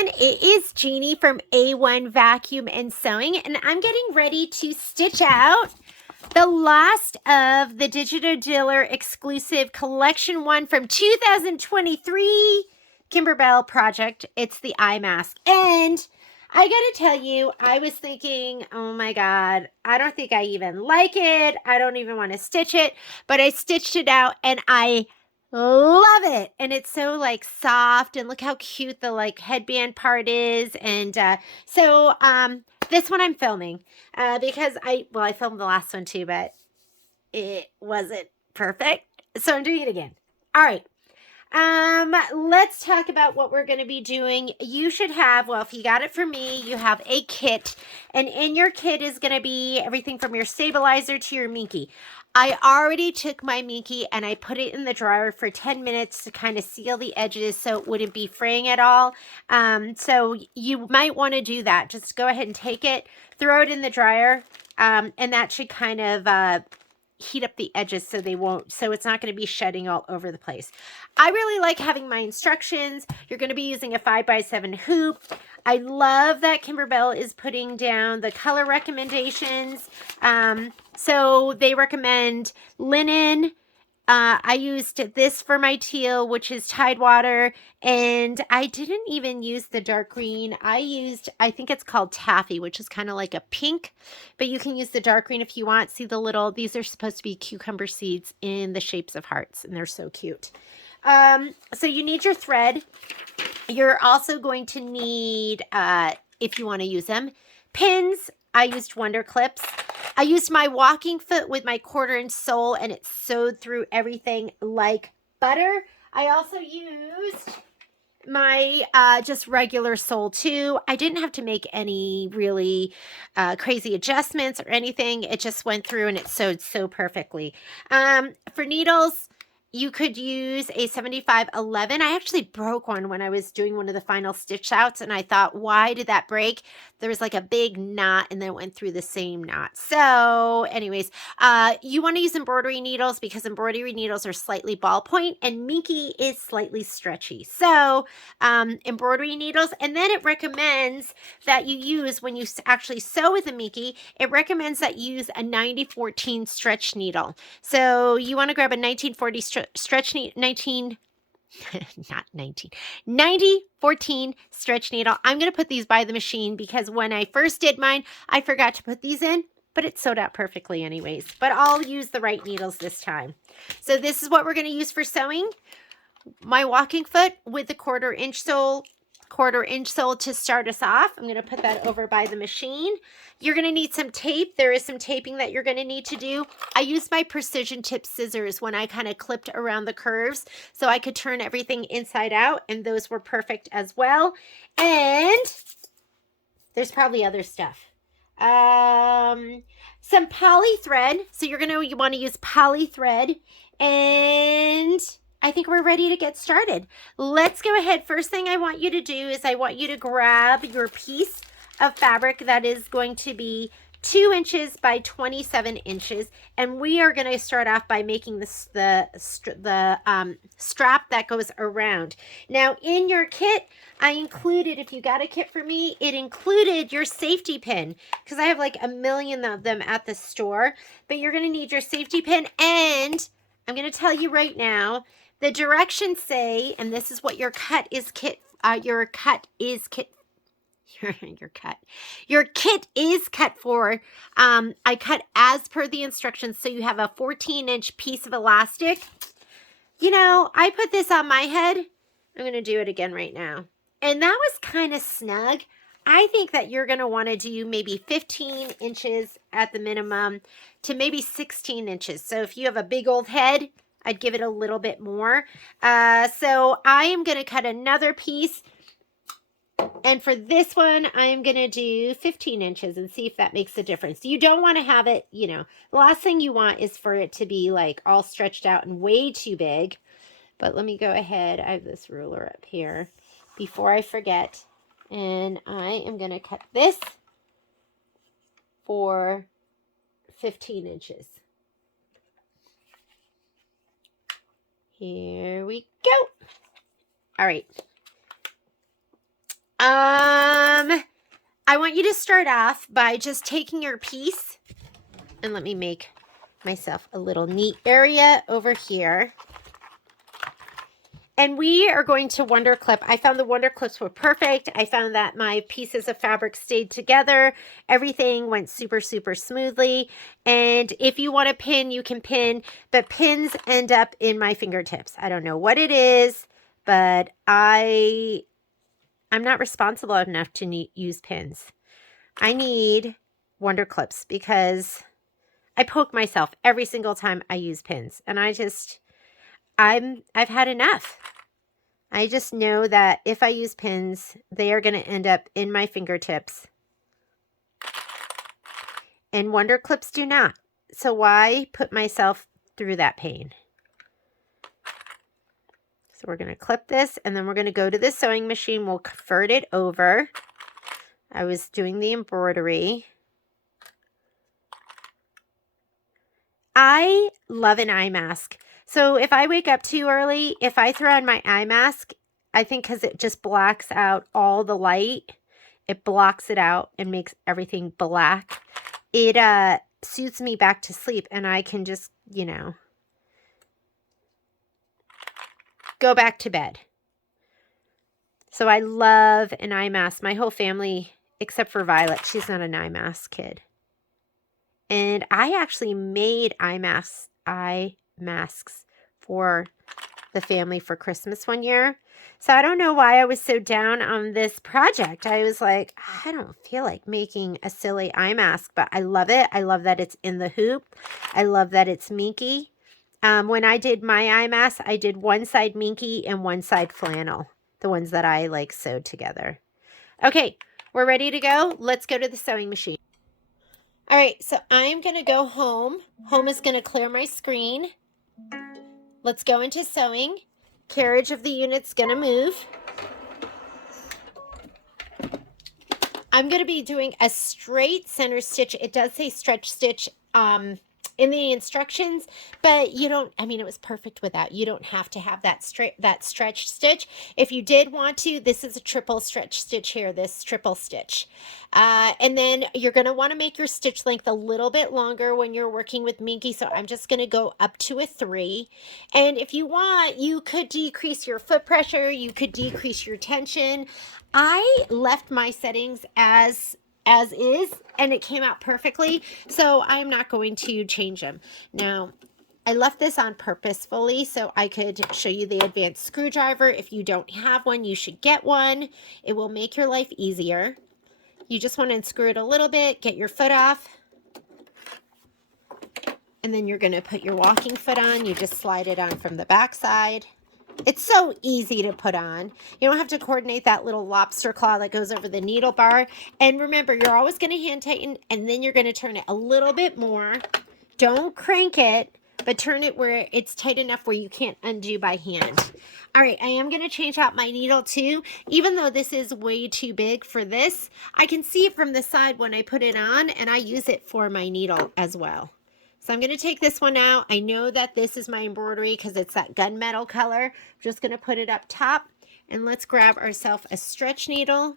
everyone, it is Jeannie from A1 Vacuum and Sewing, and I'm getting ready to stitch out the last of the Digital Dealer exclusive collection 1 from 2023 Kimberbell project. It's the eye mask. And I gotta tell you, I was thinking, oh my god, I don't think I even like it. I don't even want to stitch it, but I stitched it out and I love it. And it's so like soft, and look how cute the like headband part is. And this one I'm filming because I filmed the last one too, but it wasn't perfect, so I'm doing it again. All right, let's talk about what we're going to be doing. You should have, well, if you got it from me, you have a kit, and in your kit is going to be everything from your stabilizer to your minky. I already took my minky and I put it in the dryer for 10 minutes to kind of seal the edges so it wouldn't be fraying at all. So you might want to do that. Just go ahead and take it, throw it in the dryer, and that should kind of heat up the edges so it's not going to be shedding all over the place. I really like having my instructions. You're going to be using a 5x7 hoop. I love that Kimberbell is putting down the color recommendations. So they recommend linen. I used this for my teal, which is Tidewater, and I didn't even use the dark green. I think it's called Taffy, which is kind of like a pink, but you can use the dark green if you want. See these are supposed to be cucumber seeds in the shapes of hearts, and they're so cute. So you need your thread. You're also going to need, if you want to use them, pins. I used Wonder Clips. I used my walking foot with my 1/4-inch sole, and it sewed through everything like butter. I also used my just regular sole too. I didn't have to make any really crazy adjustments or anything. It just went through and it sewed so perfectly. For needles, you could use a 7511. I actually broke one when I was doing one of the final stitch outs, and I thought, why did that break? There was like a big knot, and then it went through the same knot. So anyways, you want to use embroidery needles because embroidery needles are slightly ballpoint, and minky is slightly stretchy. So embroidery needles, and then it recommends that you use, when you actually sew with a minky, it recommends that you use a 90-14 stretch needle. So you want to grab a 1940 stretch needle, 90-14 stretch needle. I'm going to put these by the machine because when I first did mine, I forgot to put these in, but it sewed out perfectly anyways. But I'll use the right needles this time. So this is what we're going to use for sewing. My walking foot with the 1/4-inch sole. 1/4-inch sole to start us off. I'm going to put that over by the machine. You're going to need some tape. There is some taping that you're going to need to do. I used my precision tip scissors when I kind of clipped around the curves so I could turn everything inside out, and those were perfect as well. And there's probably other stuff. Some poly thread. So you want to use poly thread, and I think we're ready to get started. Let's go ahead. First thing I want you to do is I want you to grab your piece of fabric that is going to be 2 inches by 27 inches. And we are going to start off by making the strap that goes around. Now in your kit, I included, if you got a kit for me, it included your safety pin because I have like a million of them at the store. But you're going to need your safety pin, and I'm going to tell you right now, the directions say, and this is what your kit is cut for. I cut as per the instructions, so you have a 14-inch piece of elastic. You know, I put this on my head. I'm going to do it again right now. And that was kind of snug. I think that you're going to want to do maybe 15 inches at the minimum to maybe 16 inches. So if you have a big old head, I'd give it a little bit more. So I am going to cut another piece. And for this one, I'm going to do 15 inches and see if that makes a difference. You don't want to have it, you know, the last thing you want is for it to be like all stretched out and way too big. But let me go ahead. I have this ruler up here before I forget. And I am going to cut this for 15 inches. Here we go. All right. I want you to start off by just taking your piece, and let me make myself a little neat area over here. And we are going to Wonder Clip. I found the Wonder Clips were perfect. I found that my pieces of fabric stayed together. Everything went super, super smoothly. And if you want to pin, you can pin, but pins end up in my fingertips. I don't know what it is, but I'm not responsible enough to use pins. I need Wonder Clips because I poke myself every single time I use pins. And I've had enough. I just know that if I use pins, they are going to end up in my fingertips. And Wonder Clips do not. So why put myself through that pain? So we're going to clip this, and then we're going to go to the sewing machine. We'll convert it over. I was doing the embroidery. I love an eye mask. So if I wake up too early, if I throw on my eye mask, I think because it just blacks out all the light, it blocks it out and makes everything black. It suits me back to sleep, and I can just, you know, go back to bed. So I love an eye mask. My whole family, except for Violet, she's not an eye mask kid. And I actually made eye masks for the family for Christmas one year. So I don't know why I was so down on this project. I was like, I don't feel like making a silly eye mask, but I love it. I love that it's in the hoop. I love that it's minky. When I did my eye mask, I did one side minky and one side flannel, the ones that I like sewed together. Okay, we're ready to go. Let's go to the sewing machine. All right, so I'm going to go home. Home is going to clear my screen. Let's go into sewing. Carriage of the unit's going to move. I'm going to be doing a straight center stitch. It does say stretch stitch in the instructions, but you don't, I mean, it was perfect without. You don't have to have that stretch stitch. If you did want to, this is a triple stretch stitch here, this triple stitch. And then you're going to want to make your stitch length a little bit longer when you're working with minky. So I'm just going to go up to a 3. And if you want, you could decrease your foot pressure. You could decrease your tension. I left my settings as is, and it came out perfectly, so I'm not going to change them. Now, I left this on purposefully so I could show you the advanced screwdriver. If you don't have one, you should get one. It will make your life easier. You just want to unscrew it a little bit, get your foot off, and then you're going to put your walking foot on. You just slide it on from the back side. It's so easy to put on. You don't have to coordinate that little lobster claw that goes over the needle bar. And remember, you're always going to hand tighten, and then you're going to turn it a little bit more. Don't crank it, but turn it where it's tight enough where you can't undo by hand. All right, I am going to change out my needle too. Even though this is way too big for this, I can see it from the side when I put it on, and I use it for my needle as well. So I'm going to take this one out. I know that this is my embroidery because it's that gunmetal color. I'm just going to put it up top, and let's grab ourselves a stretch needle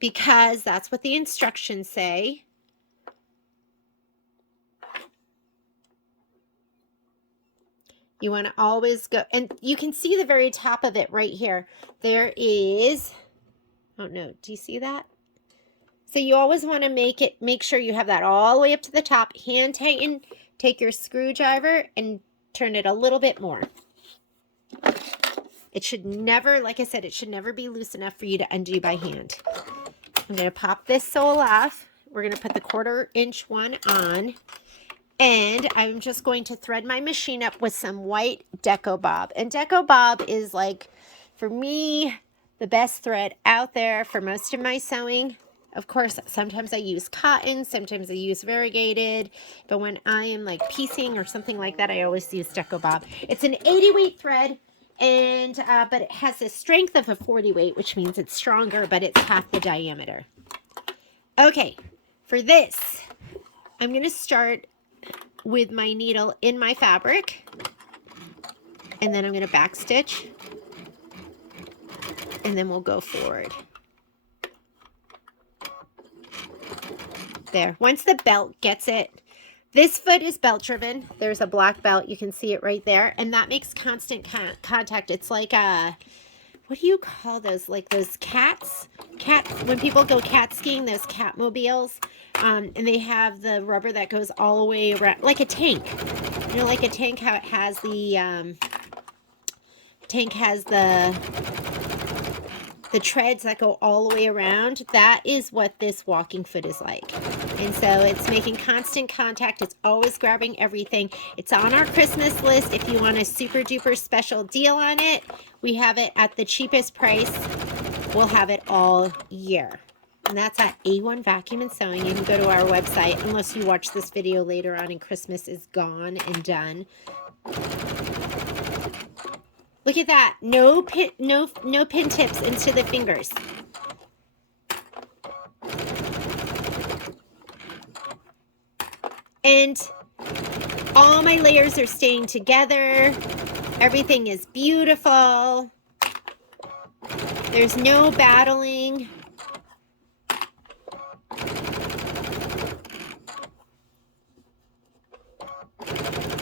because that's what the instructions say. You want to always go, and you can see the very top of it right here. There is, oh no, do you see that? So you always want to make sure you have that all the way up to the top. Hand tighten, take your screwdriver and turn it a little bit more. It should never, like I said, it should never be loose enough for you to undo by hand. I'm going to pop this sole off. We're going to put the 1/4 inch one on. And I'm just going to thread my machine up with some white Deco Bob. And Deco Bob is like, for me, the best thread out there for most of my sewing. Of course, sometimes I use cotton, sometimes I use variegated, but when I am like piecing or something like that, I always use Deco Bob. It's an 80 weight thread, and but it has the strength of a 40 weight, which means it's stronger, but it's half the diameter. Okay, for this, I'm going to start with my needle in my fabric, and then I'm going to back stitch, and then we'll go forward. There. Once the belt gets it, this foot is belt driven. There's a black belt. You can see it right there. And that makes constant contact. It's like a, what do you call those? Like those cats? When people go cat skiing, those cat mobiles. And they have the rubber that goes all the way around, like a tank. You know, like a tank, how it has the, tank has the treads that go all the way around. That is what this walking foot is like. And so it's making constant contact. It's always grabbing everything. It's on our Christmas list. If you want a super duper special deal on it, we have it at the cheapest price. We'll have it all year. And that's at A1 Vacuum and Sewing. You can go to our website, unless you watch this video later on and Christmas is gone and done. Look at that. No pin tips into the fingers. And all my layers are staying together. Everything is beautiful. There's no battling.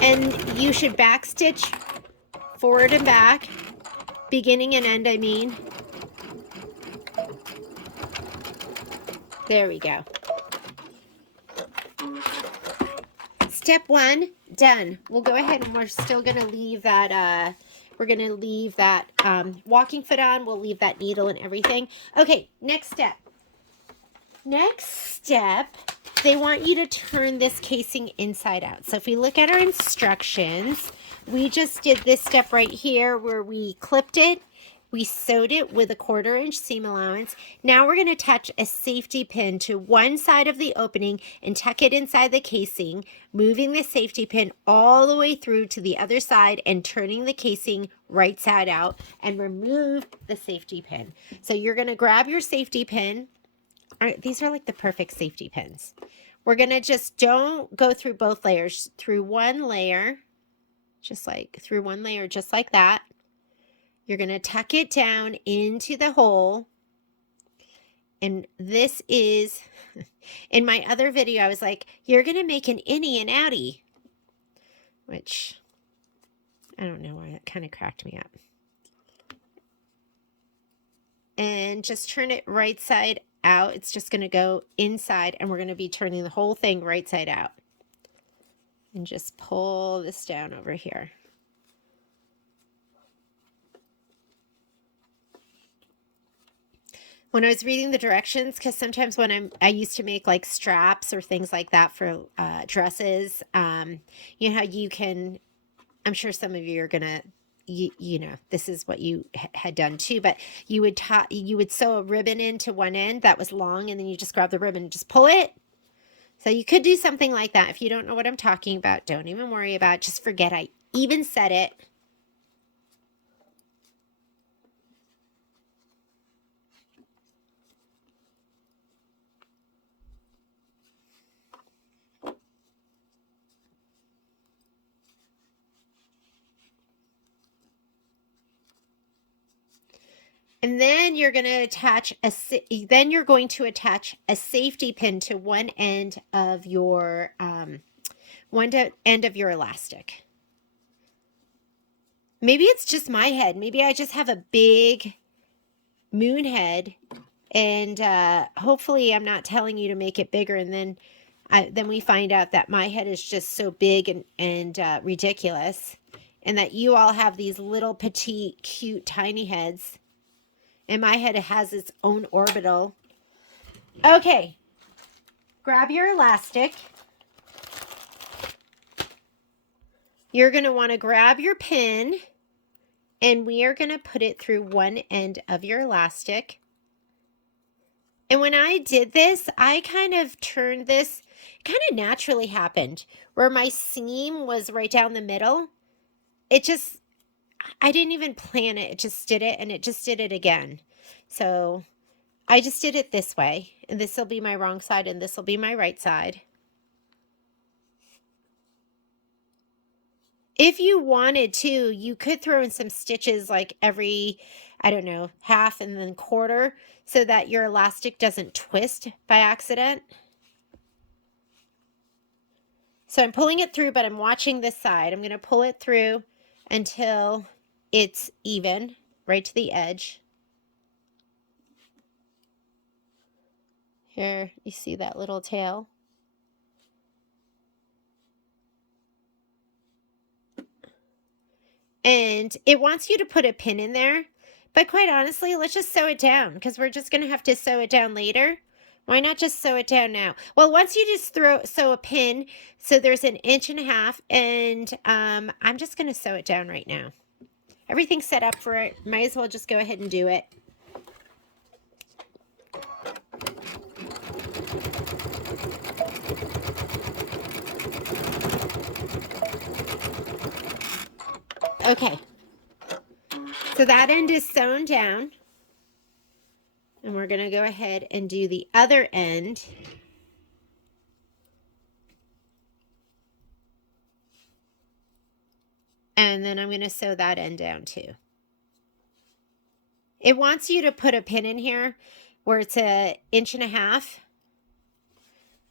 And you should backstitch forward and back, beginning and end, I mean. There we go. Step 1, done. We'll go ahead and we're still going to leave that, walking foot on. We'll leave that needle and everything. Okay, next step. Next step, they want you to turn this casing inside out. So if we look at our instructions, we just did this step right here where we clipped it. We sewed it with a 1/4 inch seam allowance. Now we're going to attach a safety pin to one side of the opening and tuck it inside the casing, moving the safety pin all the way through to the other side and turning the casing right side out and remove the safety pin. So you're going to grab your safety pin. All right, these are like the perfect safety pins. We're going to just don't go through both layers, through one layer, just like that. You're going to tuck it down into the hole. And this is, in my other video, I was like, you're going to make an innie and outie, which I don't know why that kind of cracked me up. And just turn it right side out. It's just going to go inside, and we're going to be turning the whole thing right side out. And just pull this down over here. When I was reading the directions, because sometimes when I used to make like straps or things like that for dresses, you know how you can, I'm sure some of you are gonna, you know, this is what you had done too, but you would sew a ribbon into one end that was long, and then you just grab the ribbon and just pull it. So you could do something like that. If you don't know what I'm talking about, don't even worry about it. Just forget I even said it. And then you're going to attach a safety pin to one end of your elastic. Maybe it's just my head. Maybe I just have a big moon head, and hopefully I'm not telling you to make it bigger, and then we find out that my head is just so big and ridiculous, and that you all have these little petite, cute, tiny heads. And my head has its own orbital. Okay. Grab your elastic. You're going to want to grab your pin, and we are going to put it through one end of your elastic. And when I did this, I kind of turned this, it kind of naturally happened, where my seam was right down the middle. I didn't even plan it. It just did it, and it just did it again. So I just did it this way, and this will be my wrong side, and this will be my right side. If you wanted to, you could throw in some stitches like every, I don't know, half and then 1/4, so that your elastic doesn't twist by accident. So I'm pulling it through, but I'm watching this side. I'm going to pull it through until it's even, right to the edge. Here, you see that little tail? And it wants you to put a pin in there. But quite honestly, let's just sew it down because we're just going to have to sew it down later. Why not just sew it down now? Well, once you just sew a pin, so there's 1.5 inches, and I'm just going to sew it down right now. Everything's set up for it. Might as well just go ahead and do it. Okay. So that end is sewn down. And we're going to go ahead and do the other end. And then I'm going to sew that end down too. It wants you to put a pin in here where it's 1.5 inches.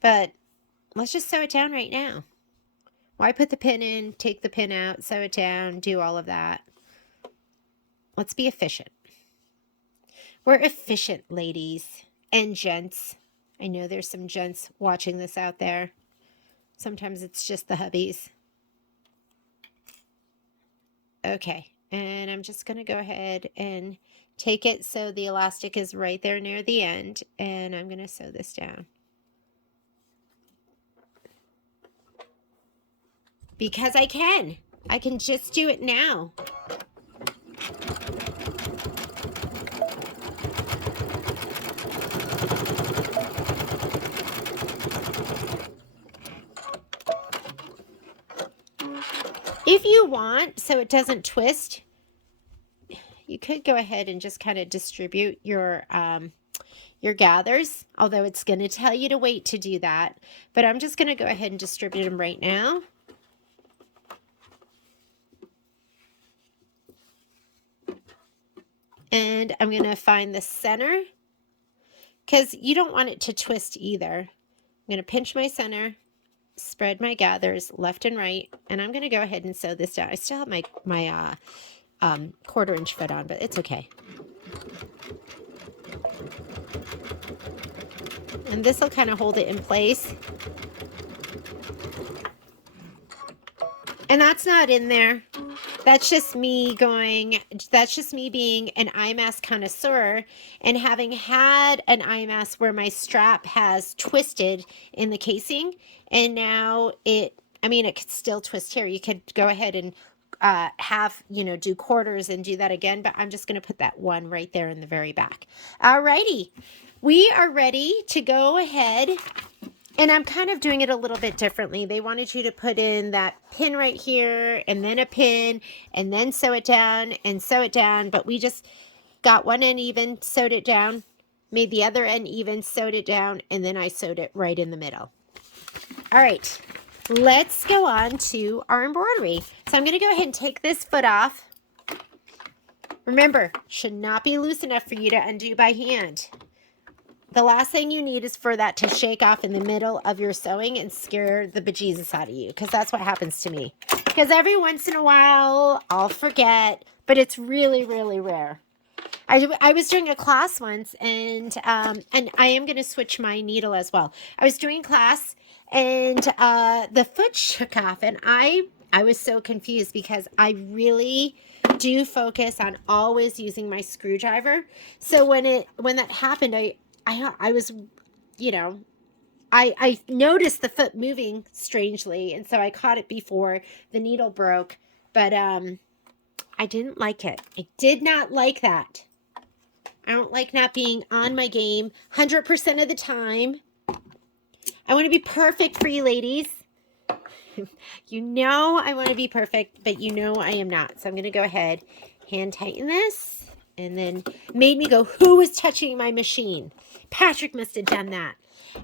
But let's just sew it down right now. Why put the pin in, take the pin out, sew it down, do all of that? Let's be efficient. We're efficient, ladies and gents. I know there's some gents watching this out there. Sometimes it's just the hubbies. Okay, and I'm just going to go ahead and take it so the elastic is right there near the end, and I'm going to sew this down. Because I can just do it now. If you want, so it doesn't twist, you could go ahead and just kind of distribute your gathers, although it's going to tell you to wait to do that. But I'm just going to go ahead and distribute them right now. And I'm going to find the center because you don't want it to twist either. I'm going to pinch my center, spread my gathers left and right, and I'm going to go ahead and sew this down. I still have my 1/4 inch foot on, but it's okay. And this will kind of hold it in place. And that's not in there. That's just me being an IMAS connoisseur and having had an IMAS where my strap has twisted in the casing. And now it could still twist here. You could go ahead and do quarters and do that again, but I'm just going to put that one right there in the very back. Alrighty. We are ready to go ahead. And I'm kind of doing it a little bit differently. They wanted you to put in that pin right here and then a pin and then sew it down and sew it down. But we just got one end even, sewed it down, made the other end even, sewed it down, and then I sewed it right in the middle. All right, let's go on to our embroidery. So I'm going to go ahead and take this foot off. Remember, should not be loose enough for you to undo by hand. The last thing you need is for that to shake off in the middle of your sewing and scare the bejesus out of you, because that's what happens to me. Because every once in a while, I'll forget, but it's really, really rare. I was doing a class once, and I am going to switch my needle as well. I was doing class, and the foot shook off, and I was so confused because I really do focus on always using my screwdriver. So when that happened, I was, I noticed the foot moving strangely, and so I caught it before the needle broke, but I didn't like it. I did not like that. I don't like not being on my game 100% of the time. I want to be perfect for you ladies. You know I want to be perfect, but you know I am not. So I'm going to go ahead, hand tighten this, and then made me go, who is touching my machine? Patrick must have done that.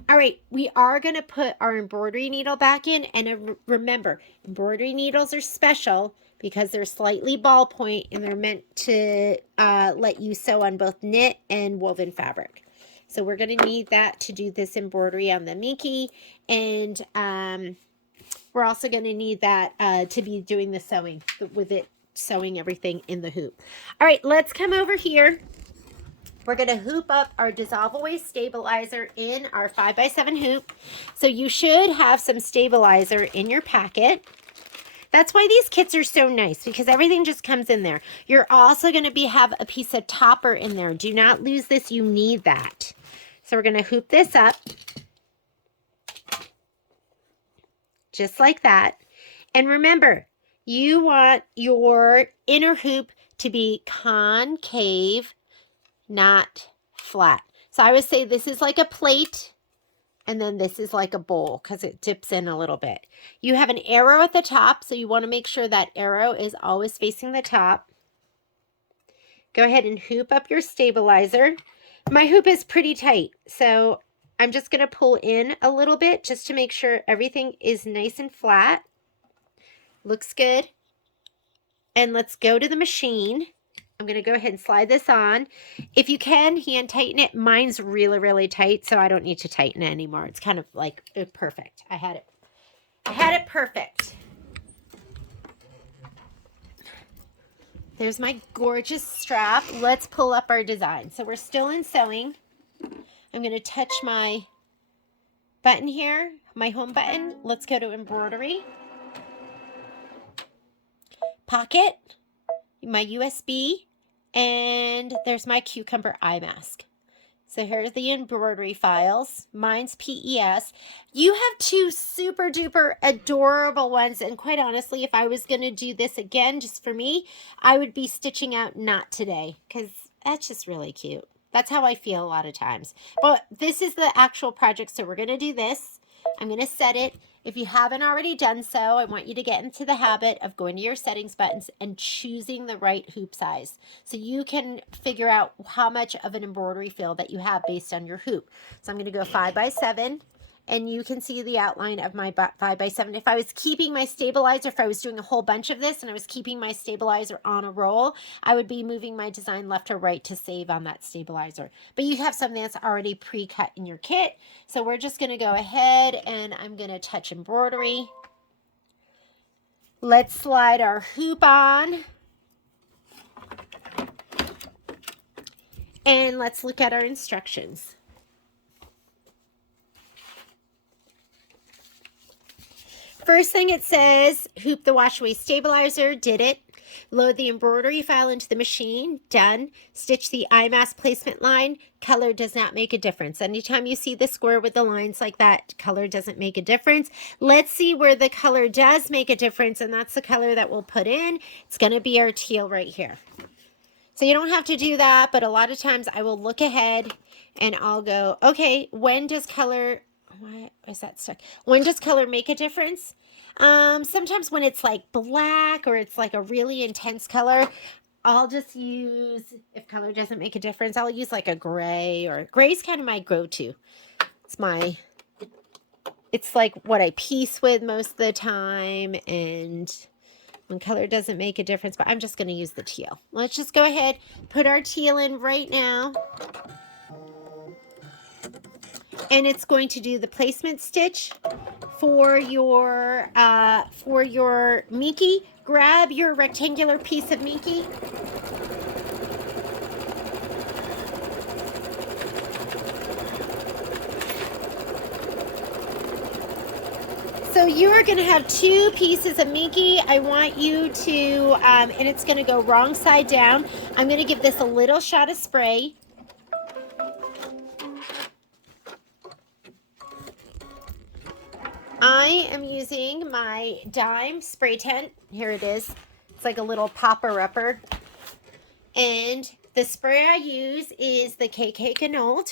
All right, we are going to put our embroidery needle back in. And remember, embroidery needles are special because they're slightly ballpoint and they're meant to let you sew on both knit and woven fabric. So we're going to need that to do this embroidery on the Minky. And We're also going to need that to be doing the sewing with it, sewing everything in the hoop. All right, let's come over here. We're going to hoop up our dissolve away stabilizer in our 5x7 hoop. So you should have some stabilizer in your packet. That's why these kits are so nice, because everything just comes in there. You're also going to have a piece of topper in there. Do not lose this. You need that. So we're going to hoop this up just like that. And remember, you want your inner hoop to be concave, not flat. So I would say this is like a plate, and then this is like a bowl because it dips in a little bit. You have an arrow at the top, so you want to make sure that arrow is always facing the top. Go ahead and hoop up your stabilizer. My hoop is pretty tight, so I'm just going to pull in a little bit just to make sure everything is nice and flat. Looks good. And let's go to the machine. I'm going to go ahead and slide this on. If you can, hand tighten it. Mine's really, really tight, so I don't need to tighten it anymore. It's kind of like perfect. I had it perfect. There's my gorgeous strap. Let's pull up our design. So we're still in sewing. I'm going to touch my button here, my home button. Let's go to embroidery. Pocket, my USB, and there's my cucumber eye mask. So here's the embroidery files. Mine's PES. You have two super duper adorable ones. And quite honestly, if I was going to do this again just for me, I would be stitching out not today, because that's just really cute. That's how I feel a lot of times. But this is the actual project. So we're going to do this. I'm going to set it. If you haven't already done so, I want you to get into the habit of going to your settings buttons and choosing the right hoop size. So you can figure out how much of an embroidery fill that you have based on your hoop. So I'm going to go 5x7, and you can see the outline of my 5x7. If I was keeping my stabilizer, if I was doing a whole bunch of this and I was keeping my stabilizer on a roll, I would be moving my design left or right to save on that stabilizer. But you have something that's already pre-cut in your kit. So we're just going to go ahead and I'm going to touch embroidery. Let's slide our hoop on. And let's look at our instructions. First thing it says, hoop the wash away stabilizer, did it. Load the embroidery file into the machine, done. Stitch the eye mask placement line, color does not make a difference. Anytime you see the square with the lines like that, color doesn't make a difference. Let's see where the color does make a difference, and that's the color that we'll put in. It's going to be our teal right here. So you don't have to do that, but a lot of times I will look ahead and I'll go, okay, when does color, why is that stuck? When does color make a difference? Sometimes when it's like black or it's like a really intense color, I'll just use, if color doesn't make a difference, I'll use like a gray, or gray's kind of my go-to. It's like what I piece with most of the time, and when color doesn't make a difference, but I'm just going to use the teal. Let's just go ahead, put our teal in right now. And it's going to do the placement stitch for your Minky. Grab your rectangular piece of Minky. So you are going to have two pieces of Minky. I want you to, and it's going to go wrong side down. I'm going to give this a little shot of spray. I am using my dime spray tent. Here it is. It's like a little popper-upper. And the spray I use is the KK Ganold.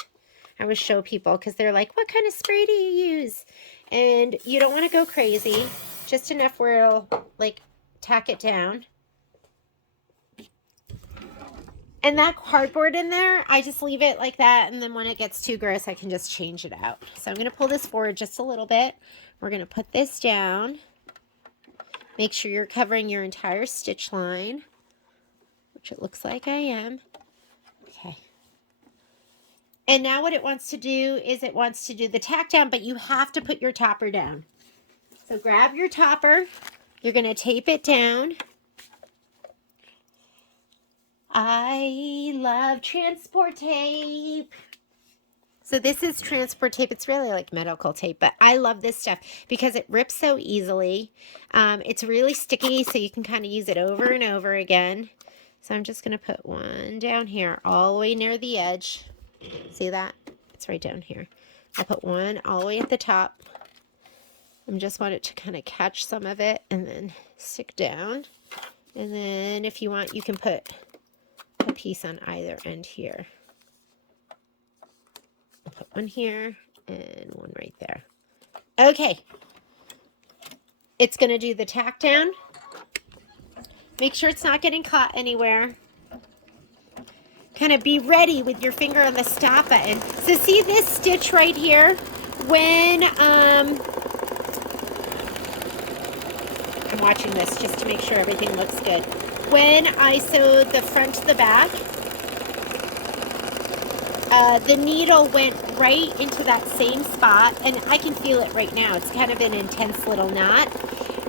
I always show people because they're like, what kind of spray do you use? And you don't want to go crazy. Just enough where it'll like tack it down. And that cardboard in there, I just leave it like that. And then when it gets too gross, I can just change it out. So I'm going to pull this forward just a little bit. We're going to put this down. Make sure you're covering your entire stitch line, which it looks like I am. Okay. And now what it wants to do is it wants to do the tack down, but you have to put your topper down. So grab your topper. You're going to tape it down. I love transport tape. So this is transport tape. It's really like medical tape, but I love this stuff because it rips so easily. It's really sticky, so you can kind of use it over and over again. So I'm just going to put one down here all the way near the edge. See that? It's right down here. I'll put one all the way at the top. I just want it to kind of catch some of it and then stick down. And then if you want, you can put a piece on either end here. I'll put one here and one right there. Okay. It's going to do the tack down. Make sure it's not getting caught anywhere. Kind of be ready with your finger on the stop button. So see this stitch right here? When, I'm watching this just to make sure everything looks good. When I sewed the front to the back, the needle went right into that same spot, and I can feel it right now. It's kind of an intense little knot,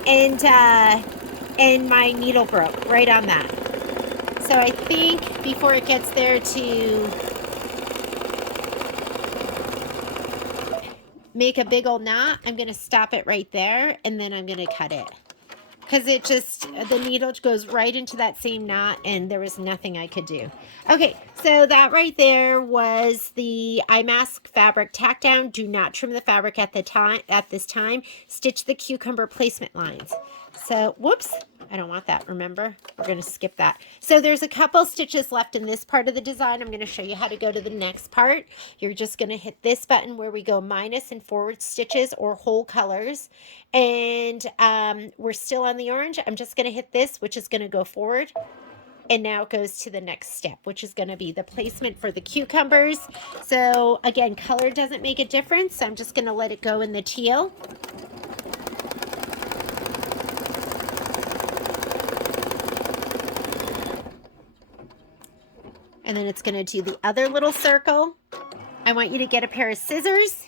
and my needle broke right on that. So I think before it gets there to make a big old knot, I'm going to stop it right there, and then I'm going to cut it. Because it just, the needle goes right into that same knot, and there was nothing I could do. Okay, so that right there was the eye mask fabric tack down. Do not trim the fabric at this time. Stitch the cucumber placement lines. So, whoops, I don't want that, remember? We're going to skip that. So there's a couple stitches left in this part of the design. I'm going to show you how to go to the next part. You're just going to hit this button where we go minus and forward stitches or whole colors. And we're still on the orange. I'm just going to hit this, which is going to go forward. And now it goes to the next step, which is going to be the placement for the cucumbers. So again, color doesn't make a difference. So I'm just going to let it go in the teal. And then it's going to do the other little circle. I want you to get a pair of scissors.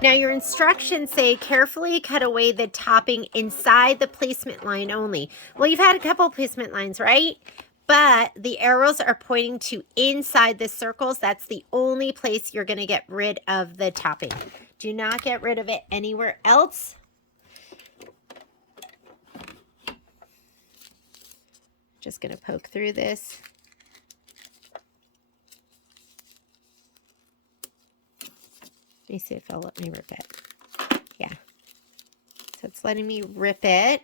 Now your instructions say carefully cut away the topping inside the placement line only. Well, you've had a couple placement lines, right? But the arrows are pointing to inside the circles. That's the only place you're going to get rid of the topping. Do not get rid of it anywhere else. Just going to poke through this. Let me see if it'll let me rip it. Yeah. So it's letting me rip it.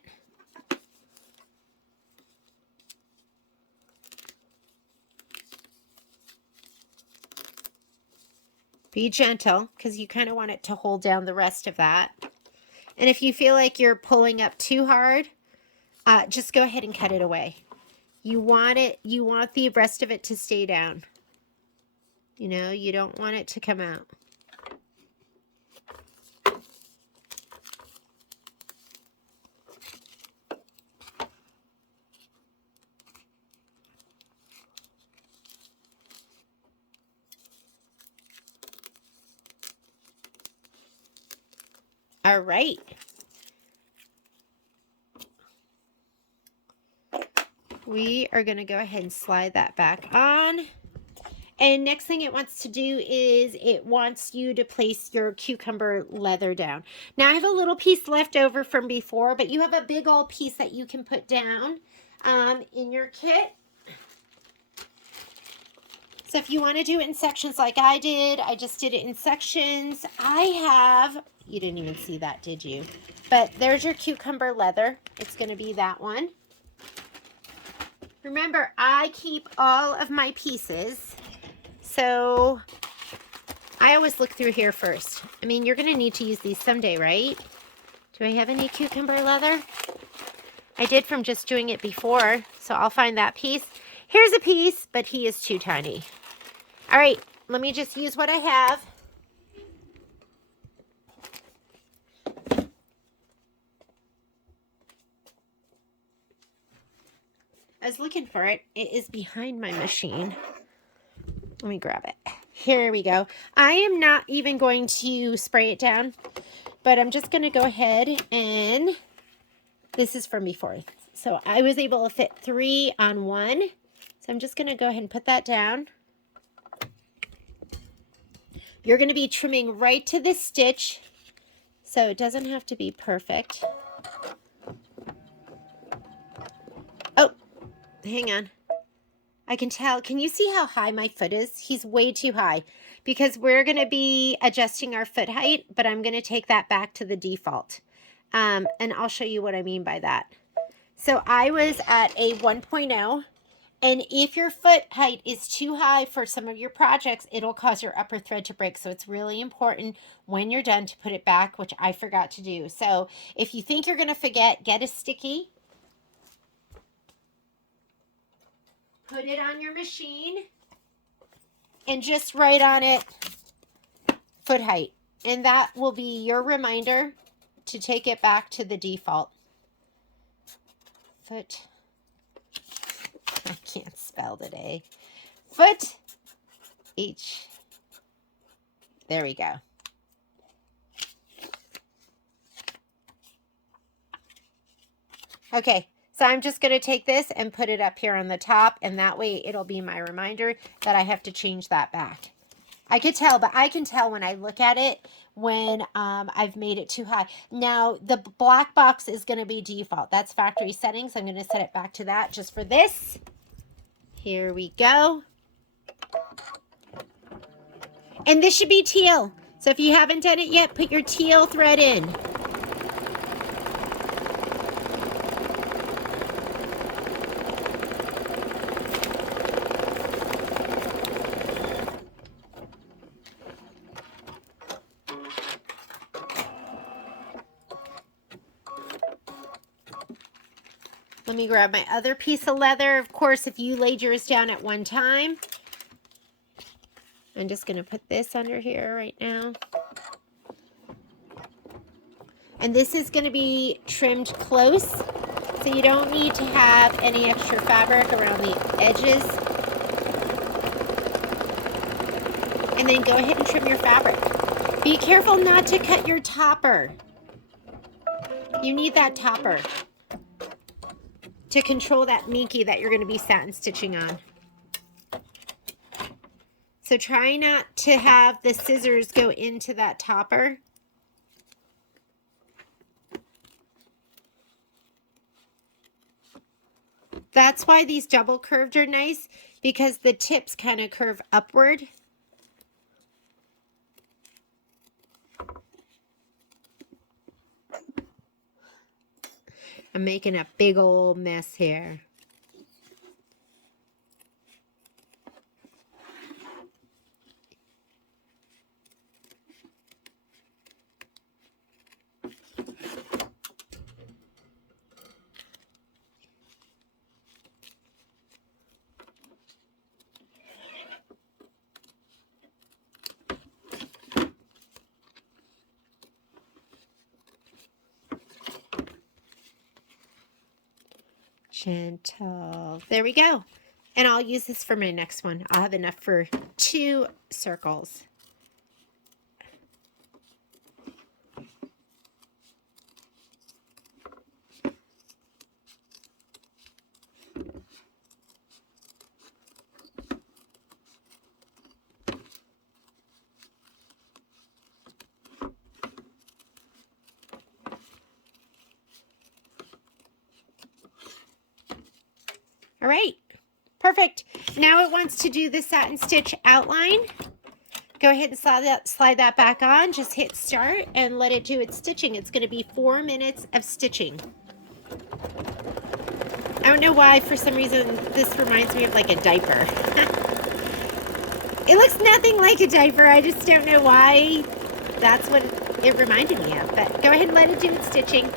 Be gentle, because you kind of want it to hold down the rest of that. And if you feel like you're pulling up too hard, just go ahead and cut it away. You want the rest of it to stay down. You know, you don't want it to come out. All right. We are going to go ahead and slide that back on. And next thing it wants to do is it wants you to place your cucumber leather down. Now I have a little piece left over from before, but you have a big old piece that you can put down in your kit. So if you want to do it in sections like I did, I just did it in sections. I have, you didn't even see that, did you? But there's your cucumber leather. It's going to be that one. Remember, I keep all of my pieces. So I always look through here first. I mean, you're going to need to use these someday, right? Do I have any cucumber leather? I did from just doing it before, so I'll find that piece. Here's a piece, but he is too tiny. All right, let me just use what I have. I was looking for it. It is behind my machine. Let me grab it. Here we go. I am not even going to spray it down, but I'm just going to go ahead and this is from before. So I was able to fit 3 on 1. So I'm just going to go ahead and put that down. You're going to be trimming right to this stitch, so it doesn't have to be perfect. Oh, hang on. I can tell. Can you see how high my foot is? He's way too high because we're going to be adjusting our foot height, but I'm going to take that back to the default. And I'll show you what I mean by that. So I was at a 1.0, and if your foot height is too high for some of your projects, it'll cause your upper thread to break. So it's really important when you're done to put it back, which I forgot to do. So if you think you're going to forget, get a sticky. Put it on your machine and just write on it foot height. And that will be your reminder to take it back to the default. Foot. I can't spell today. Foot H. There we go. Okay. So I'm just going to take this and put it up here on the top, and that way it'll be my reminder that I have to change that back. I could tell, but I can tell when I look at it when I've made it too high. Now, the black box is going to be default. That's factory settings. I'm going to set it back to that just for this. Here we go. And this should be teal. So if you haven't done it yet, put your teal thread in. Let me grab my other piece of leather. Of course, if you laid yours down at one time, I'm just going to put this under here right now. And this is going to be trimmed close, so you don't need to have any extra fabric around the edges. And then go ahead and trim your fabric. Be careful not to cut your topper. You need that topper to control that minky that you're going to be satin stitching on. So try not to have the scissors go into that topper. That's why these double curved are nice, because the tips kind of curve upward. I'm making a big old mess here. Gentle. There we go. And I'll use this for my next one. I'll have enough for 2 circles. All right, perfect. Now it wants to do the satin stitch outline. Go ahead and slide that back on. Just hit start and let it do its stitching. It's going to be 4 minutes of stitching. I don't know why, for some reason, this reminds me of like a diaper. It looks nothing like a diaper. I just don't know why that's what it reminded me of. But go ahead and let it do its stitching.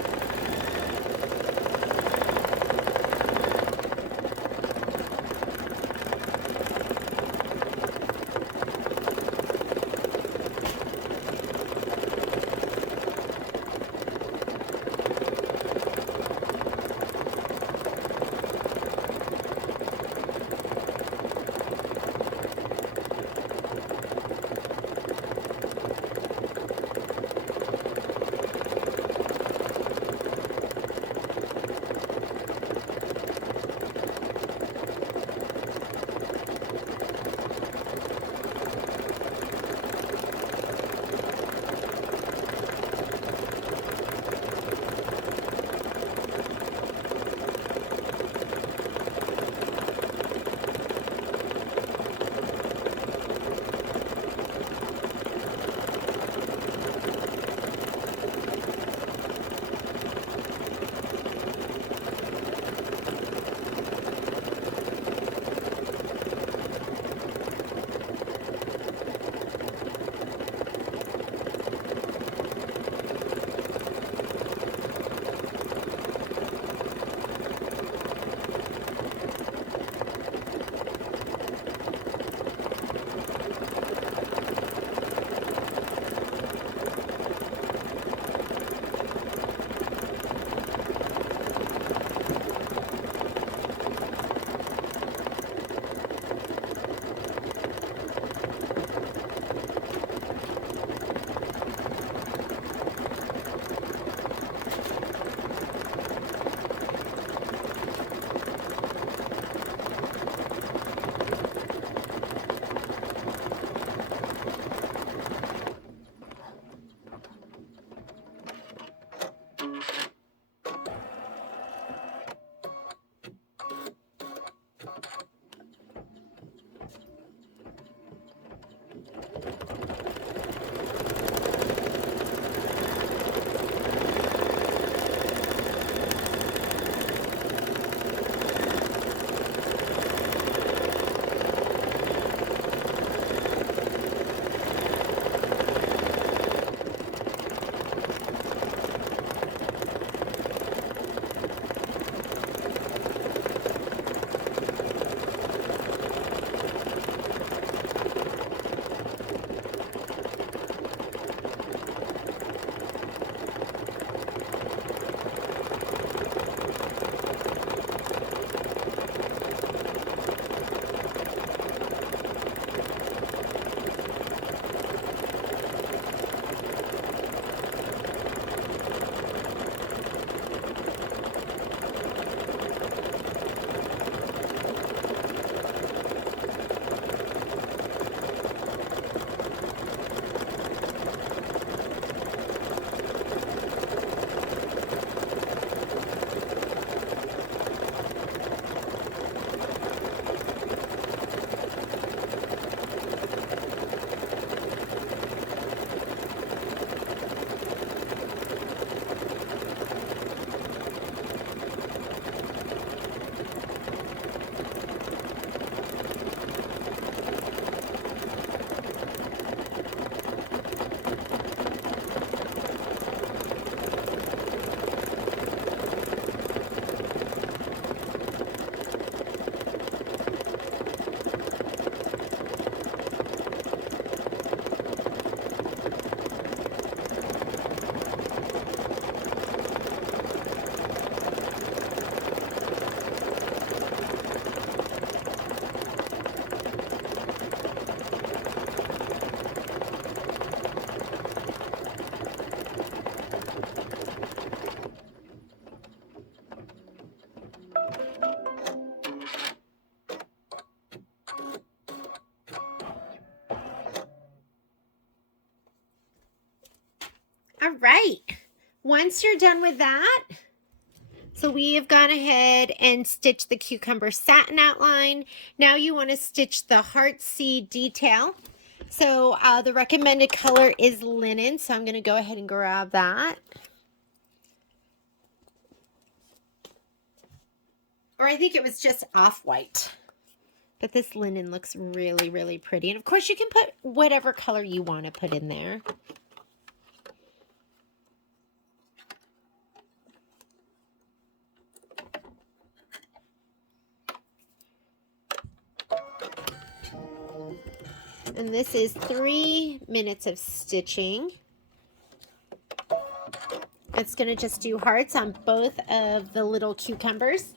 All right. Once you're done with that, so we have gone ahead and stitched the cucumber satin outline. Now you want to stitch the heart seed detail. So the recommended color is linen, so I'm going to go ahead and grab that. Or I think it was just off-white. But this linen looks really, really pretty. And of course you can put whatever color you want to put in there. And this is 3 minutes of stitching. It's going to just do hearts on both of the little cucumbers.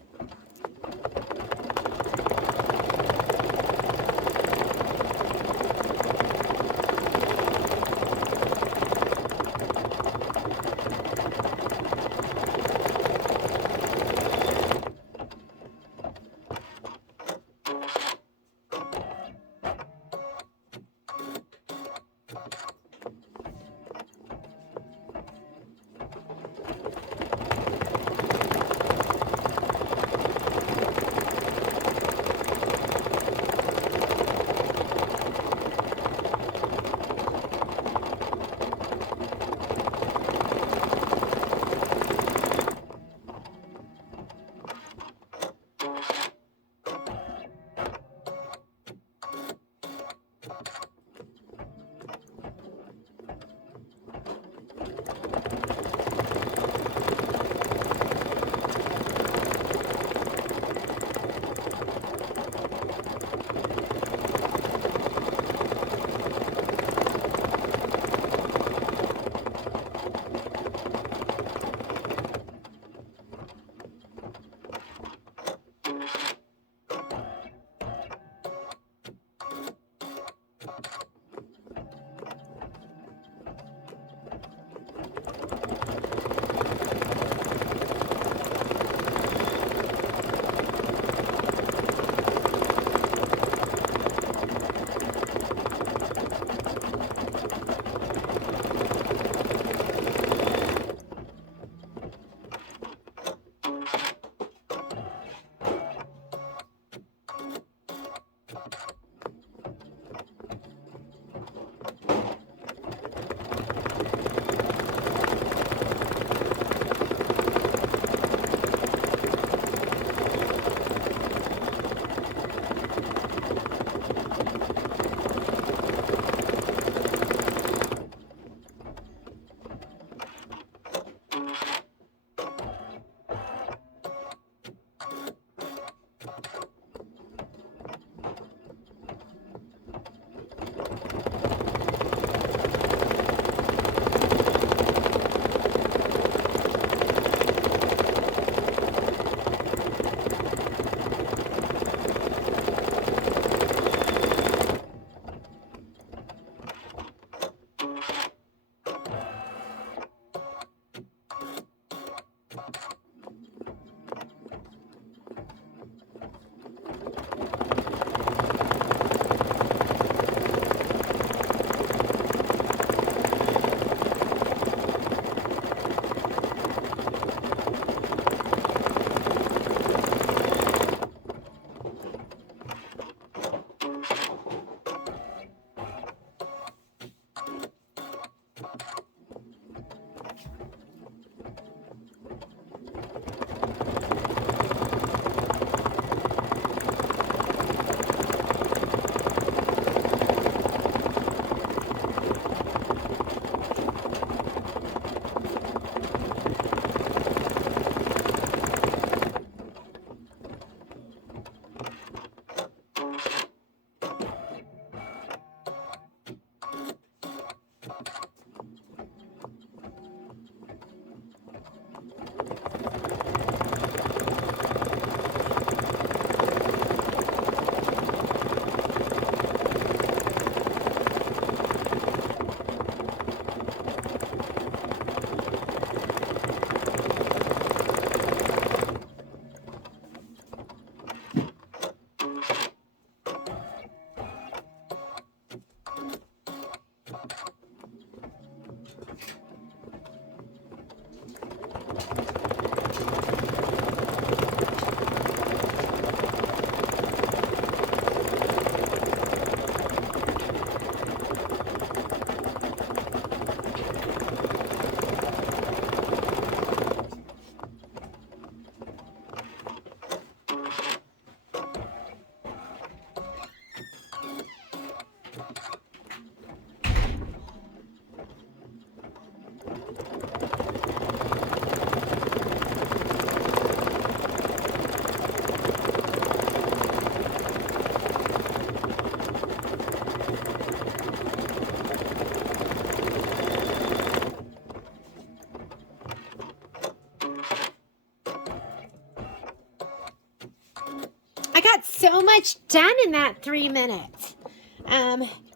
got so much done in that 3 minutes.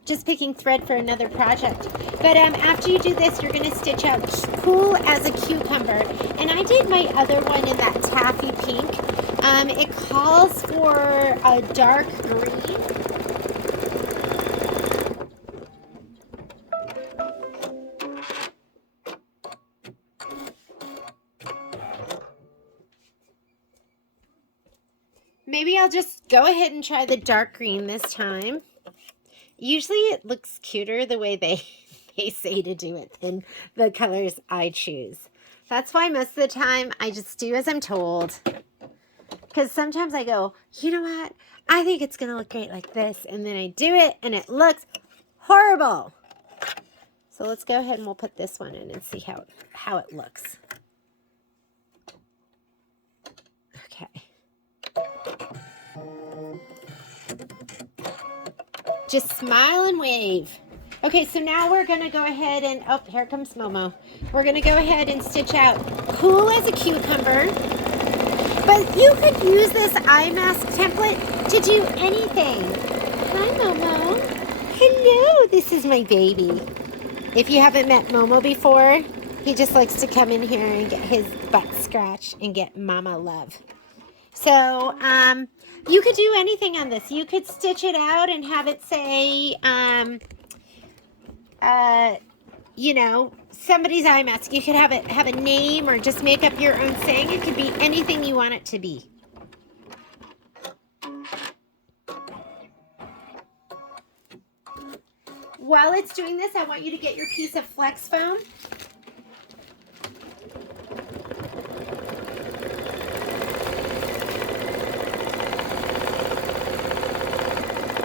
Just picking thread for another project. But after you do this, you're going to stitch out cool as a cucumber. And I did my other one in that taffy pink. It calls for a dark green. Maybe I'll just go ahead and try the dark green this time. Usually it looks cuter the way they say to do it than the colors I choose. That's why most of the time I just do as I'm told. Because sometimes I go, you know what? I think it's going to look great like this. And then I do it and it looks horrible. So let's go ahead and we'll put this one in and see how it looks. Okay. Just smile and wave. Okay, so now we're going to go ahead and, oh, here comes Momo. We're going to go ahead and stitch out cool as a cucumber. But you could use this eye mask template to do anything. Hi, Momo. Hello, this is my baby. If you haven't met Momo before, he just likes to come in here and get his butt scratched and get mama love. So, you could do anything on this. You could stitch it out and have it say, you know, somebody's eye mask. You could have it have a name or just make up your own saying. It could be anything you want it to be. While it's doing this, I want you to get your piece of flex foam.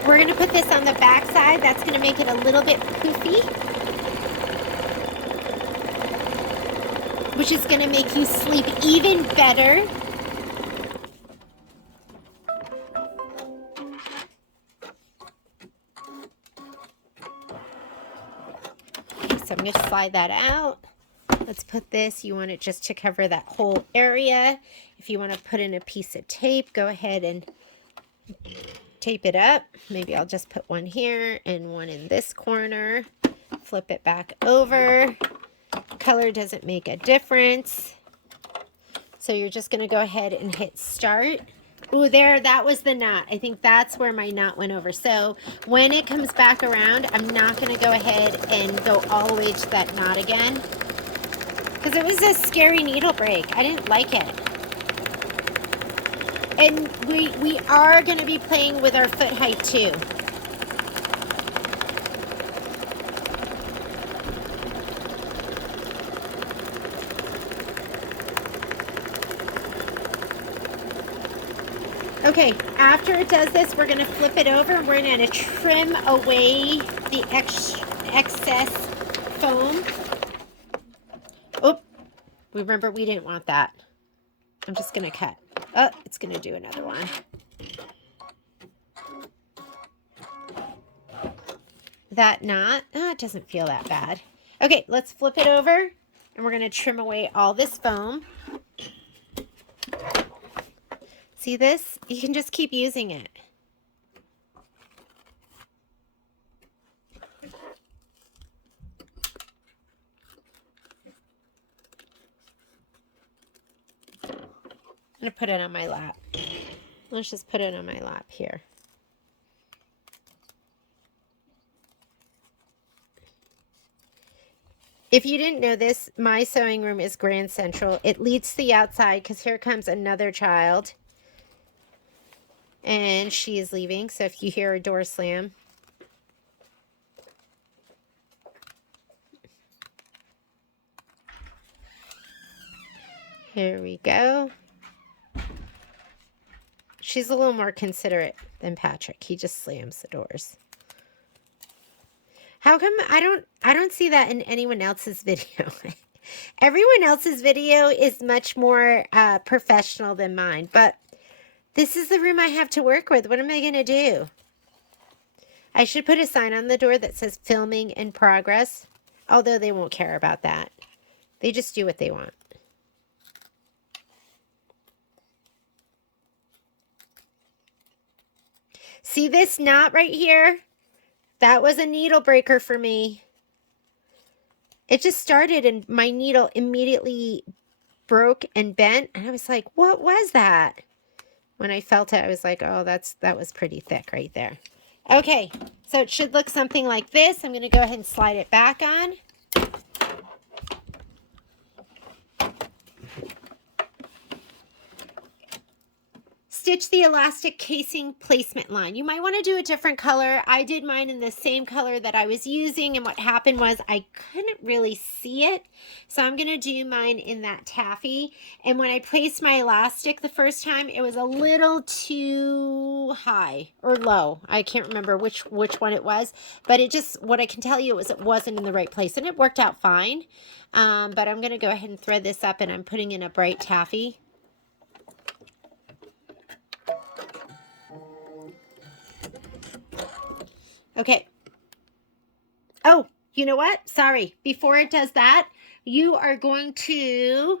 We're going to put this on the back side. That's going to make it a little bit poofy, which is going to make you sleep even better. Okay, so I'm going to slide that out. Let's put this, you want it just to cover that whole area. If you want to put in a piece of tape, go ahead and tape it up. Maybe I'll just put one here and one in this corner. Flip it back over. Color doesn't make a difference. So you're just going to go ahead and hit start. Ooh, there, that was the knot. I think that's where my knot went over. So when it comes back around, I'm not going to go ahead and go all the way to that knot again, because it was a scary needle break. I didn't like it. And we are going to be playing with our foot height too. Okay, after it does this, we're going to flip it over and we're going to trim away the excess foam. Oh, remember we didn't want that. I'm just going to cut. Oh, it's going to do another one. That knot, oh, it doesn't feel that bad. Okay, let's flip it over and we're going to trim away all this foam. See this? You can just keep using it. I'm going to put it on my lap. Let's just put it on my lap here. If you didn't know this, my sewing room is Grand Central. It leads to the outside because here comes another child. And she is leaving, so if you hear a door slam. Here we go. She's a little more considerate than Patrick. He just slams the doors. How come I don't see that in anyone else's video? Everyone else's video is much more professional than mine, but this is the room I have to work with. What am I going to do? I should put a sign on the door that says filming in progress, although they won't care about that. They just do what they want. See this knot right here? That was a needle breaker for me. It just started and my needle immediately broke and bent. And I was like, what was that? When I felt it, I was like, oh, that was pretty thick right there. Okay, so it should look something like this. I'm going to go ahead and slide it back on. Stitch the elastic casing placement line. You might want to do a different color. I did mine in the same color that I was using, and what happened was I couldn't really see it. So I'm going to do mine in that taffy. And when I placed my elastic the first time, it was a little too high or low. I can't remember which one it was, but it just, what I can tell you is it wasn't in the right place, and it worked out fine. But I'm going to go ahead and thread this up, and I'm putting in a bright taffy. Okay. Oh, you know what? Sorry. Before it does that, you are going to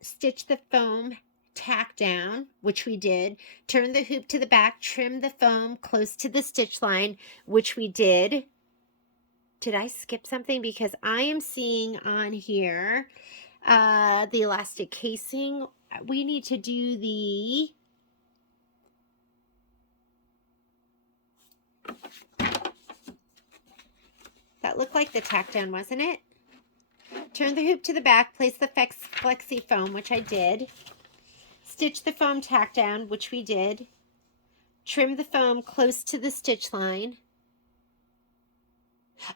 stitch the foam tack down, which we did. Turn the hoop to the back, trim the foam close to the stitch line, which we did. Did I skip something? Because I am seeing on here the elastic casing. We need to do the... That looked like the tack down, wasn't it? Turn the hoop to the back, place the flexi foam, which I did. Stitch the foam tack down, which we did. Trim the foam close to the stitch line.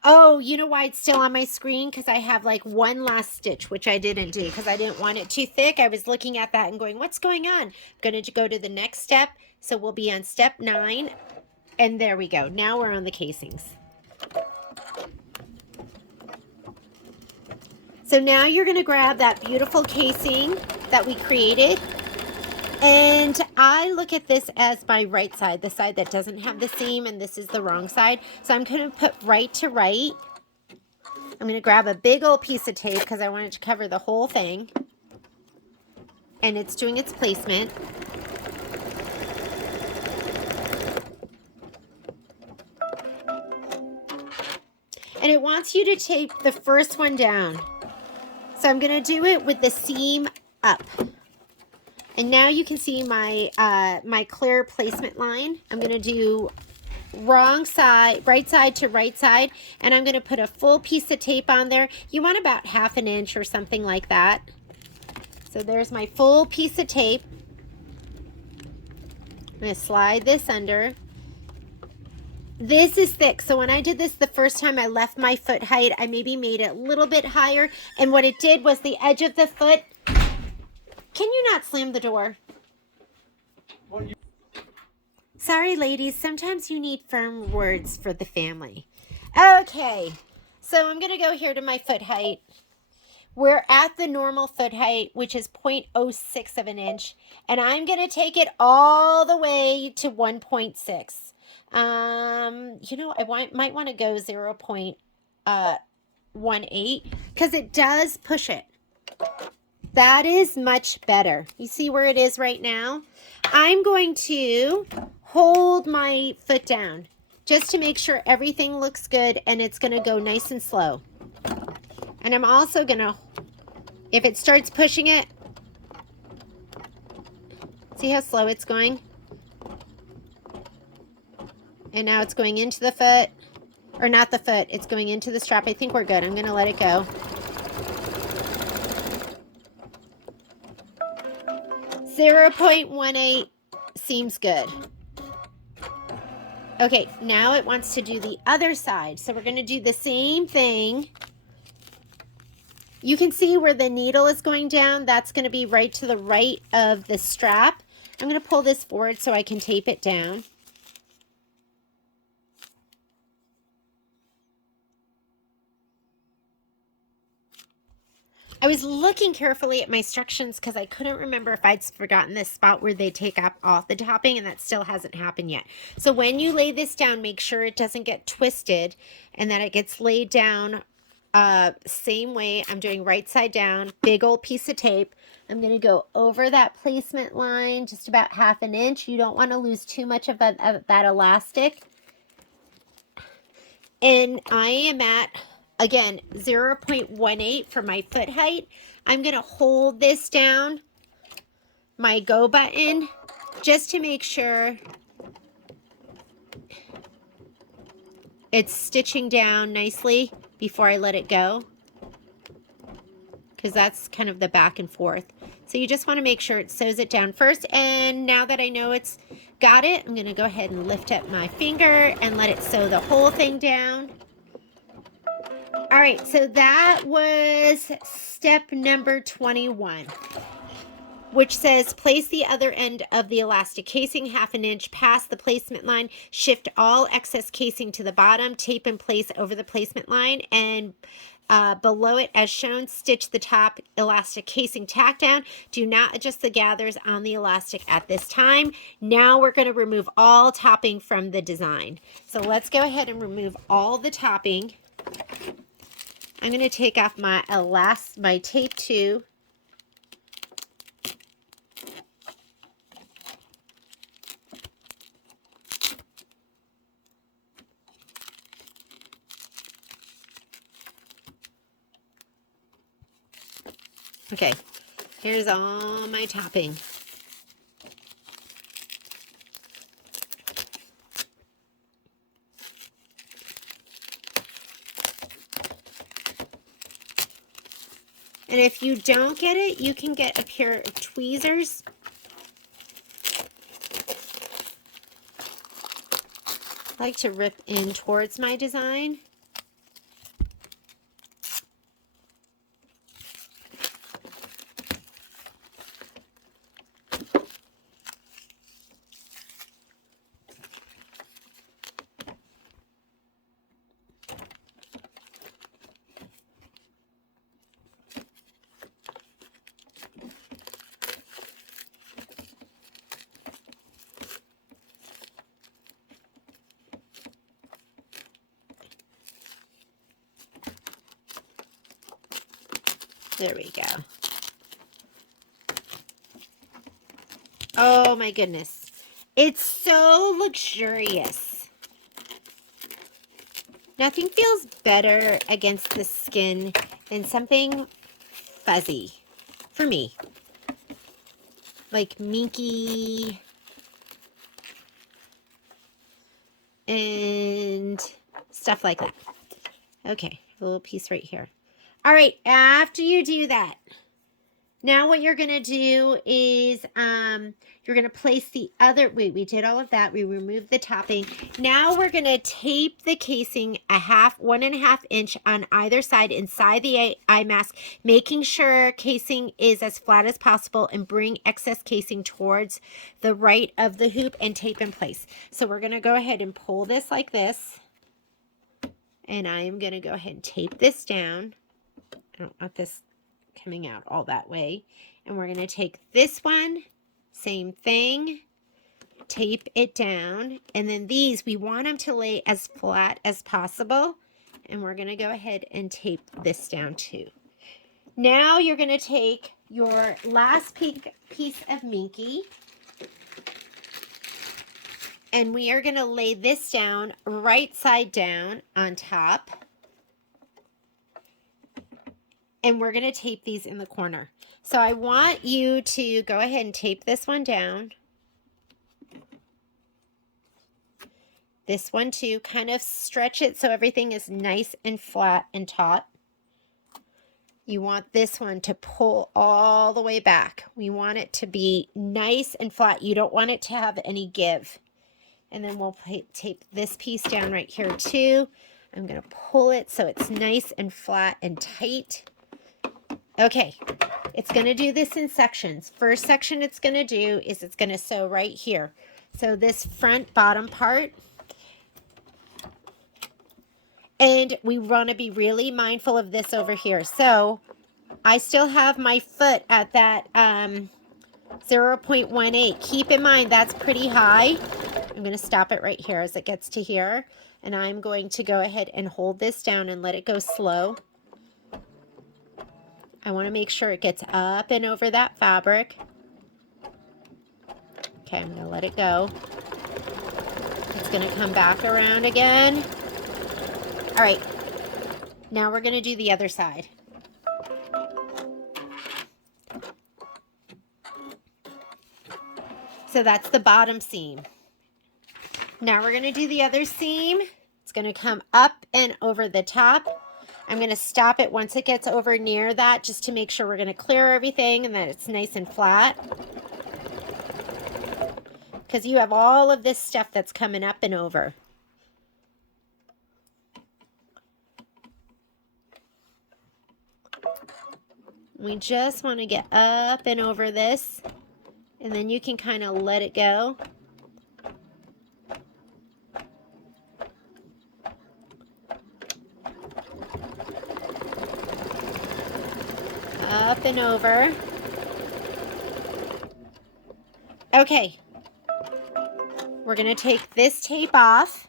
Oh, you know why it's still on my screen? Because I have like one last stitch, which I didn't do because I didn't want it too thick. I was looking at that and going, what's going on? I'm going to go to the next step. So we'll be on step 9. And there we go. Now we're on the casings. So now you're going to grab that beautiful casing that we created. And I look at this as my right side, the side that doesn't have the seam, and this is the wrong side. So I'm going to put right to right. I'm going to grab a big old piece of tape because I want it to cover the whole thing. And it's doing its placement. And it wants you to tape the first one down. So I'm going to do it with the seam up. And now you can see my my clear placement line. I'm going to do wrong side, right side to right side. And I'm going to put a full piece of tape on there. You want about 1/2 inch or something like that. So there's my full piece of tape. I'm going to slide this under. This is thick, so when I did this the first time, I left my foot height. I maybe made it a little bit higher, and what it did was the edge of the foot... Can you not slam the door? Sorry, ladies. Sometimes you need firm words for the family. Okay, so I'm going to go here to my foot height. We're at the normal foot height, which is 0.06 of an inch, and I'm going to take it all the way to 1.6. You know, might want to go 0.18 because it does push it. That is much better. You see where it is right now? I'm going to hold my foot down just to make sure everything looks good, and it's going to go nice and slow. And I'm also going to, if it starts pushing it, see how slow it's going? And now it's going into the foot, or not the foot, it's going into the strap. I think we're good. I'm going to let it go. 0.18 seems good. Okay, now it wants to do the other side. So we're going to do the same thing. You can see where the needle is going down. That's going to be right to the right of the strap. I'm going to pull this forward so I can tape it down. I was looking carefully at my instructions because I couldn't remember if I'd forgotten this spot where they take up off the topping, and that still hasn't happened yet. So when you lay this down, make sure it doesn't get twisted and that it gets laid down same way, I'm doing right side down, big old piece of tape. I'm going to go over that placement line, just about 1/2 inch. You don't want to lose too much of that elastic. And I am at, again, 0.18 for my foot height. I'm going to hold this down, my go button, just to make sure it's stitching down nicely before I let it go, because that's kind of the back and forth. So you just want to make sure it sews it down first. And now that I know it's got it, I'm going to go ahead and lift up my finger and let it sew the whole thing down. All right, so that was step number 21, which says place the other end of the elastic casing 1/2 inch past the placement line, shift all excess casing to the bottom, tape in place over the placement line, and below it as shown, stitch the top elastic casing tack down. Do not adjust the gathers on the elastic at this time. Now we're going to remove all topping from the design. So let's go ahead and remove all the topping. I'm going to take off my tape 2. Okay, here's all my topping. And if you don't get it, you can get a pair of tweezers. I like to rip in towards my design. There we go. Oh my goodness. It's so luxurious. Nothing feels better against the skin than something fuzzy. For me. Like minky. And stuff like that. Okay, a little piece right here. All right, after you do that, now what you're going to do is you're going to place the other, wait, we did all of that. We removed the topping. Now we're going to tape the casing 1.5 inch on either side inside the eye mask, making sure casing is as flat as possible, and bring excess casing towards the right of the hoop and tape in place. So we're going to go ahead and pull this like this. And I am going to go ahead and tape this down. I don't want this coming out all that way. And we're going to take this one, same thing, tape it down. And then these, we want them to lay as flat as possible. And we're going to go ahead and tape this down too. Now you're going to take your last piece of Minky. And we are going to lay this down right side down on top. And we're going to tape these in the corner. So I want you to go ahead and tape this one down. This one too. Kind of stretch it so everything is nice and flat and taut. You want this one to pull all the way back. We want it to be nice and flat. You don't want it to have any give. And then we'll tape this piece down right here too. I'm going to pull it so it's nice and flat and tight. Okay, it's going to do this in sections. First section it's going to do is it's going to sew right here. So this front bottom part. And we want to be really mindful of this over here. So I still have my foot at that 0.18. Keep in mind that's pretty high. I'm going to stop it right here as it gets to here. And I'm going to go ahead and hold this down and let it go slow. I want to make sure it gets up and over that fabric. Okay, I'm going to let it go. It's going to come back around again. All right, now we're going to do the other side. So that's the bottom seam. Now we're going to do the other seam. It's going to come up and over the top. I'm going to stop it once it gets over near that just to make sure we're going to clear everything and that it's nice and flat. Because you have all of this stuff that's coming up and over. We just want to get up and over this, and then you can kind of let it go. Up and over. Okay. We're going to take this tape off,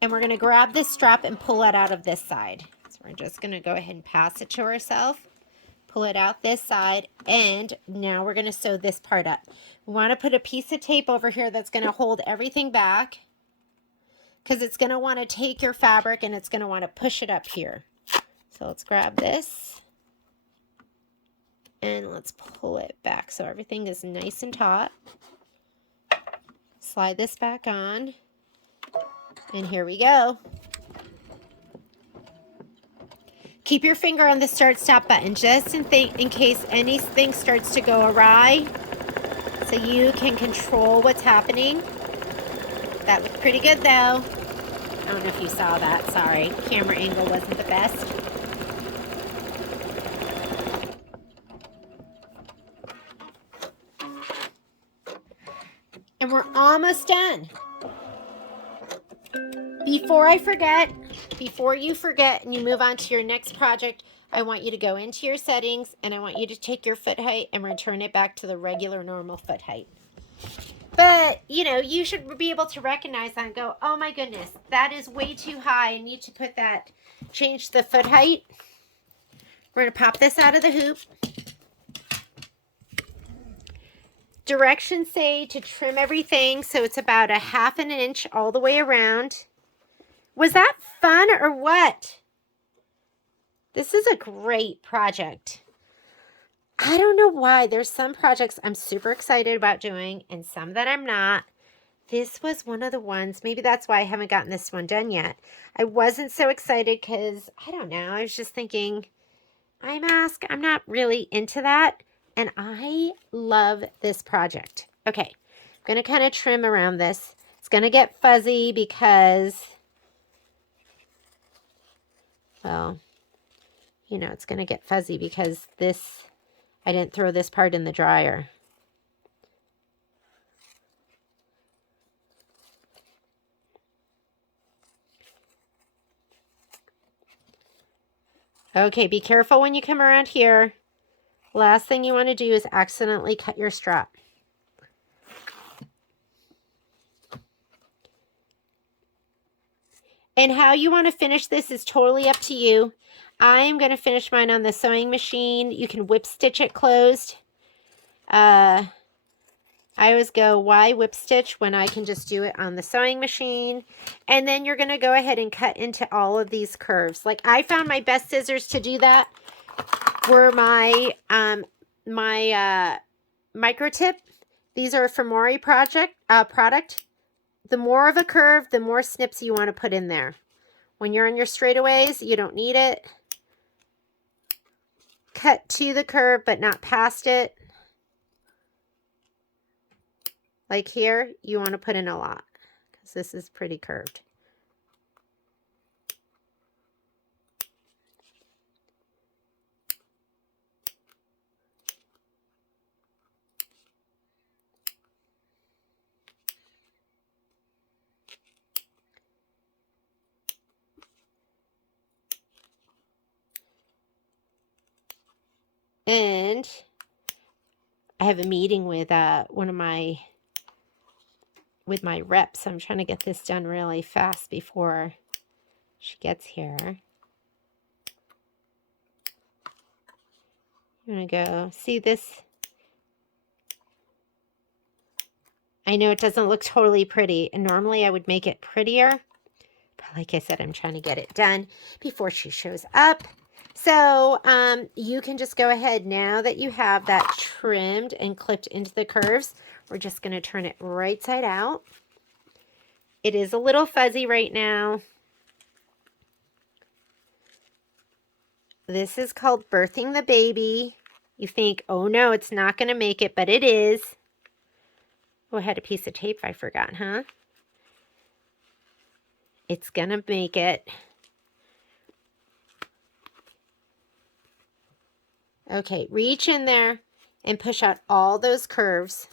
and we're going to grab this strap and pull it out of this side. So we're just going to go ahead and pass it to ourselves. Pull it out this side, and now we're going to sew this part up. We want to put a piece of tape over here that's going to hold everything back, because it's going to want to take your fabric and it's going to want to push it up here. So let's grab this and let's pull it back so everything is nice and taut. Slide this back on, and here we go. Keep your finger on the start-stop button just in case anything starts to go awry, so you can control what's happening. That looked pretty good, though. I don't know if you saw that. Sorry, camera angle wasn't the best. And we're almost done. Before you forget and you move on to your next project, I want you to go into your settings and I want you to take your foot height and return it back to the regular normal foot height. But, you know, you should be able to recognize that and go, oh my goodness, that is way too high. I need to put that, change the foot height. We're going to pop this out of the hoop. Directions say to trim everything so it's about a 1/2 inch all the way around. Was that fun or what? This is a great project. I don't know why. There's some projects I'm super excited about doing and some that I'm not. This was one of the ones. Maybe that's why I haven't gotten this one done yet. I wasn't so excited because, I don't know, I was just thinking, eye mask, I'm not really into that. And I love this project. Okay, I'm going to kind of trim around this. It's going to get fuzzy because, well, you know, it's going to get fuzzy because this, I didn't throw this part in the dryer. Okay, be careful when you come around here. Last thing you want to do is accidentally cut your strap. And how you want to finish this is totally up to you. I am going to finish mine on the sewing machine. You can whip stitch it closed. I always go, why whip stitch when I can just do it on the sewing machine? And then you're going to go ahead and cut into all of these curves. Like I found my best scissors to do that were my micro tip. These are a Femori product. The more of a curve, the more snips you want to put in there. When you're on your straightaways, you don't need it. Cut to the curve, but not past it. Like here, you want to put in a lot because this is pretty curved. And I have a meeting with one of my reps. I'm trying to get this done really fast before she gets here. I'm going to go, see this? I know it doesn't look totally pretty, and normally I would make it prettier. But like I said, I'm trying to get it done before she shows up. So you can just go ahead now that you have that trimmed and clipped into the curves. We're just going to turn it right side out. It is a little fuzzy right now. This is called birthing the baby. You think, oh no, it's not going to make it, but it is. Oh, I had a piece of tape I forgot, huh? It's going to make it. Okay, reach in there and push out all those curves.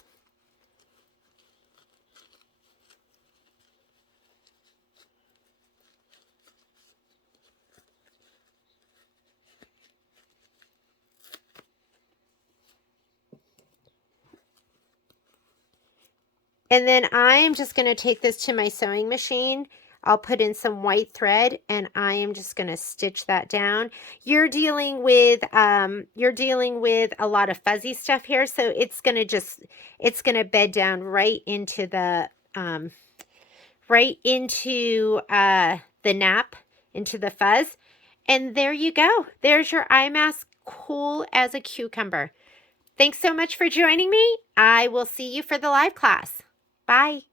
And then I'm just going to take this to my sewing machine. I'll put in some white thread and I am just going to stitch that down. You're dealing with a lot of fuzzy stuff here, so it's going to bed down right into the nap, into the fuzz. And there you go. There's your eye mask, cool as a cucumber. Thanks so much for joining me. I will see you for the live class. Bye.